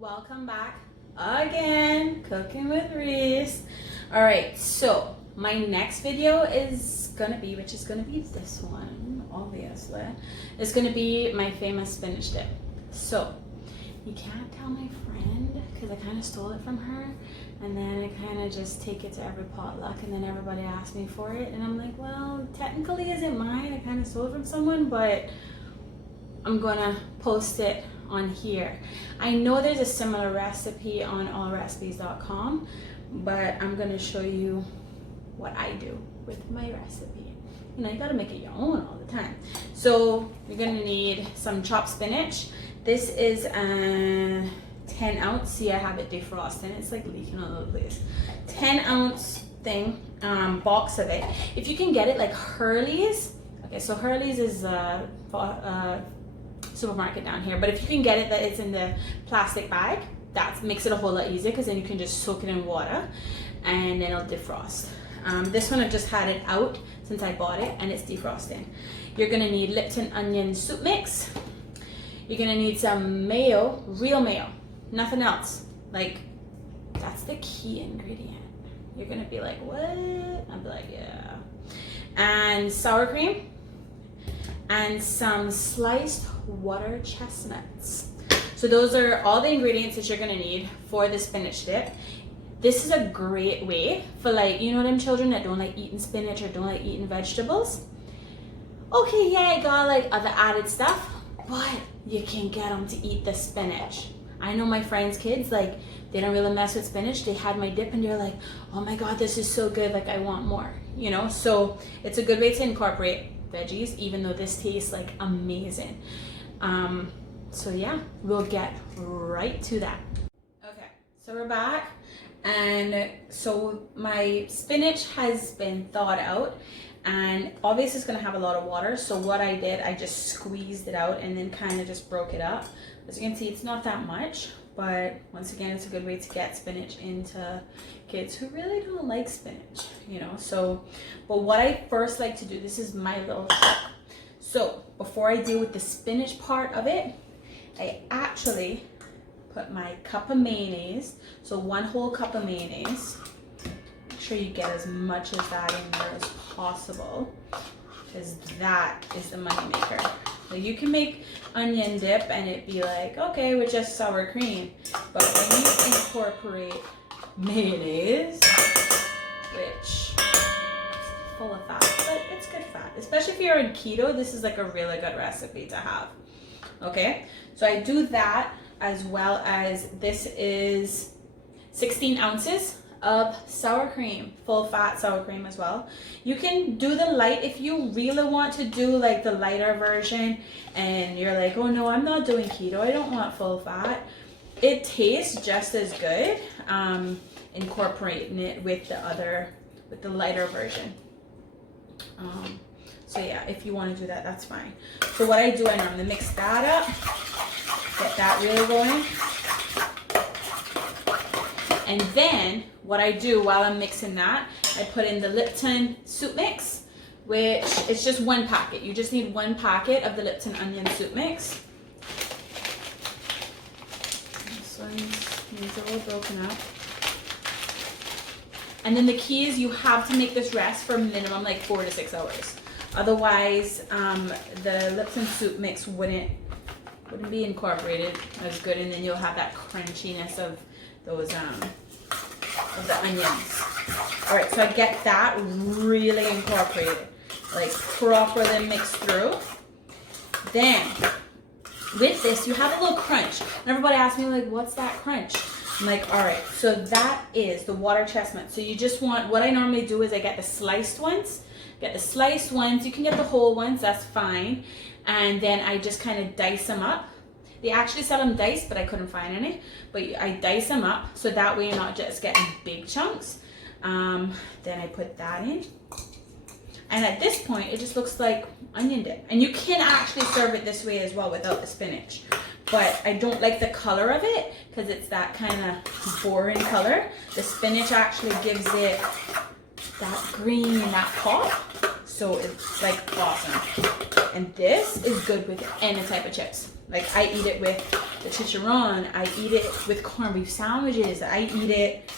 Welcome back again, cooking with Reese. All right, so my next video is gonna be, which is gonna be this one, obviously. It's gonna be my famous spinach dip. So you can't tell my friend because I kind of stole it from her, and then I kind of just take it to every potluck, and then everybody asks me for it, and I'm like, well, technically isn't mine. I kind of stole it from someone, but I'm gonna post it on here. I know there's a similar recipe on allrecipes.com, but I'm gonna show you what I do with my recipe. You know, you gotta make it your own all the time. So you're gonna need some chopped spinach. This is a 10 ounce. See, I have it defrosted. It's like leaking all over the place. 10 ounce thing, box of it. If you can get it like Hurley's. Okay, so Hurley's is supermarket down here, but if you can get it that it's in the plastic bag, that makes it a whole lot easier because then you can just soak it in water and then it'll defrost. This one I've just had it out since I bought it and it's defrosting. You're gonna need Lipton onion soup mix. You're gonna need some mayo, real mayo, nothing else. Like, that's the key ingredient. You're gonna be like, what? I'll be like, yeah. And sour cream and some sliced water chestnuts. So those are all the ingredients that you're gonna need for the spinach dip. This is a great way for, like, you know them children that don't like eating spinach or don't like eating vegetables? Okay, yeah, I got like other added stuff, but you can get them to eat the spinach. I know my friends' kids, like, they don't really mess with spinach. They had my dip and they're like, oh my God, this is so good, like I want more, you know? So it's a good way to incorporate veggies, even though this tastes like amazing. So yeah, we'll get right to that. Okay, so we're back, and so my spinach has been thawed out, and obviously it's gonna have a lot of water. So what I did, I just squeezed it out and then kind of just broke it up. As you can see, it's not that much, but once again, it's a good way to get spinach into kids who really don't like spinach, you know? So, but what I first like to do, this is my little trick. So before I deal with the spinach part of it, I actually put my cup of mayonnaise, so 1 whole cup of mayonnaise. Make sure you get as much of that in there as possible, because that is the money maker. So you can make onion dip and it be like, okay, with just sour cream, but when you incorporate mayonnaise, which is full of fat, but it's good fat, especially if you're on keto, this is like a really good recipe to have. Okay, so I do that, as well as this is 16 ounces of sour cream, full fat sour cream as well. You can do the light if you really want to do like the lighter version and you're like, oh no, I'm not doing keto, I don't want full fat. It tastes just as good incorporating it with the lighter version. So yeah, if you want to do that, that's fine. So what I do, I normally mix that up, get that really going. And then what I do while I'm mixing that, I put in the Lipton soup mix, which is just 1 packet. You just need 1 packet of the Lipton onion soup mix. This one's a little broken up. And then the key is you have to make this rest for minimum like 4 to 6 hours. Otherwise, the Lipton soup mix wouldn't be incorporated as good, and then you'll have that crunchiness of those of the onions. All right, so I get that really incorporated, like properly mixed through. Then with this, you have a little crunch. And everybody asks me, like, what's that crunch? I'm like, all right, so that is the water chestnut. So you just want, what I normally do is I get the sliced ones. Get the sliced ones. You can get the whole ones, that's fine. And then I just kind of dice them up. They actually sell them diced, but I couldn't find any. But I dice them up, so that way you're not just getting big chunks. Then I put that in. And at this point, it just looks like onion dip. And you can actually serve it this way as well without the spinach. But I don't like the color of it, because it's that kind of boring color. The spinach actually gives it that green and that pop. So it's like awesome. And this is good with any type of chips. Like I eat it with the chicharron, I eat it with corned beef sandwiches, I eat it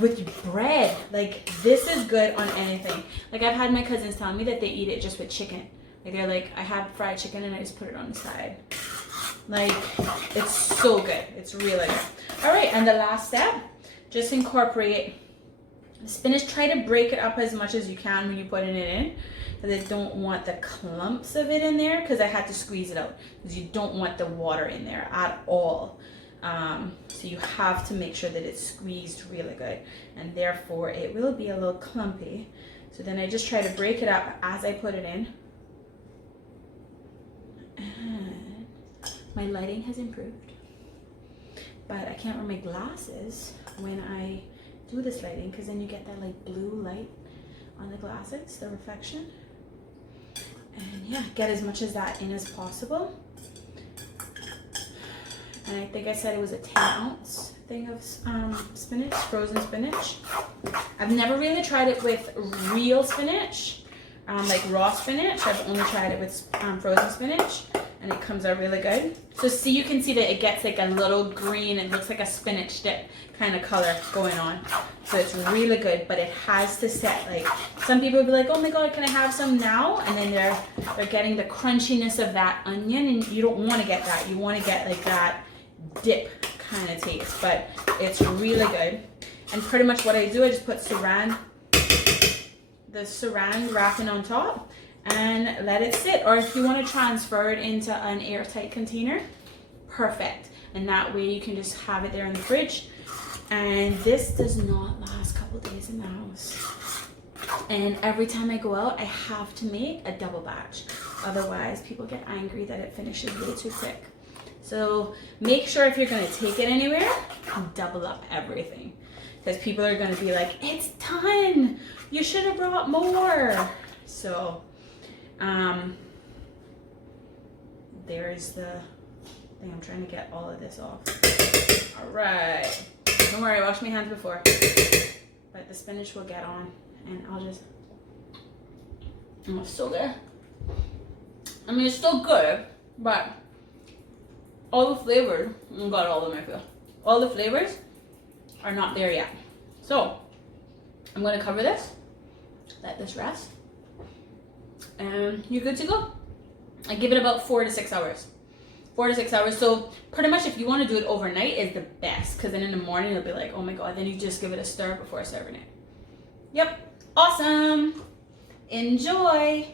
with bread. Like this is good on anything. Like I've had my cousins tell me that they eat it just with chicken. Like they're like, I have fried chicken and I just put it on the side. Like it's so good. It's really good. All right, and the last step, just incorporate the spinach. Try to break it up as much as you can when you put it in, because I don't want the clumps of it in there, because I had to squeeze it out, because you don't want the water in there at all. So you have to make sure that it's squeezed really good, and therefore it will be a little clumpy. So then I just try to break it up as I put it in. And my lighting has improved, but I can't wear my glasses when I do this lighting, because then you get that like blue light on the glasses, the reflection. And yeah, get as much of that in as possible. And I think I said it was a 10-ounce thing of spinach, frozen spinach. I've never really tried it with real spinach, like raw spinach. I've only tried it with frozen spinach, and it comes out really good. So see, you can see that it gets like a little green, it looks like a spinach dip kind of color going on. So it's really good, but it has to set. Like some people will be like, oh my god, can I have some now? And then they're getting the crunchiness of that onion, and you don't want to get that. You want to get like that dip kind of taste, but it's really good. And pretty much what I do, I just put the saran wrapping on top and let it sit. Or if you want to transfer it into an airtight container, perfect. And that way you can just have it there in the fridge. And this does not last a couple days in the house. And every time I go out, I have to make a double batch. Otherwise, people get angry that it finishes way too quick. So make sure if you're going to take it anywhere, double up everything. Because people are going to be like, it's done. You should have brought more. So there's the thing. I'm trying to get all of this off. All right. Don't worry, I washed my hands before. But the spinach will get on. And I'll just... Oh, it's still there. I mean, it's still good, but all the flavors, oh god, all of them I feel. All the flavors are not there yet. So, I'm going to cover this, let this rest, and you're good to go. I give it about 4 to 6 hours. 4 to 6 hours. So pretty much if you want to do it overnight is the best, because then in the morning it'll be like, oh my god, then you just give it a stir before serving it. Yep, awesome. Enjoy.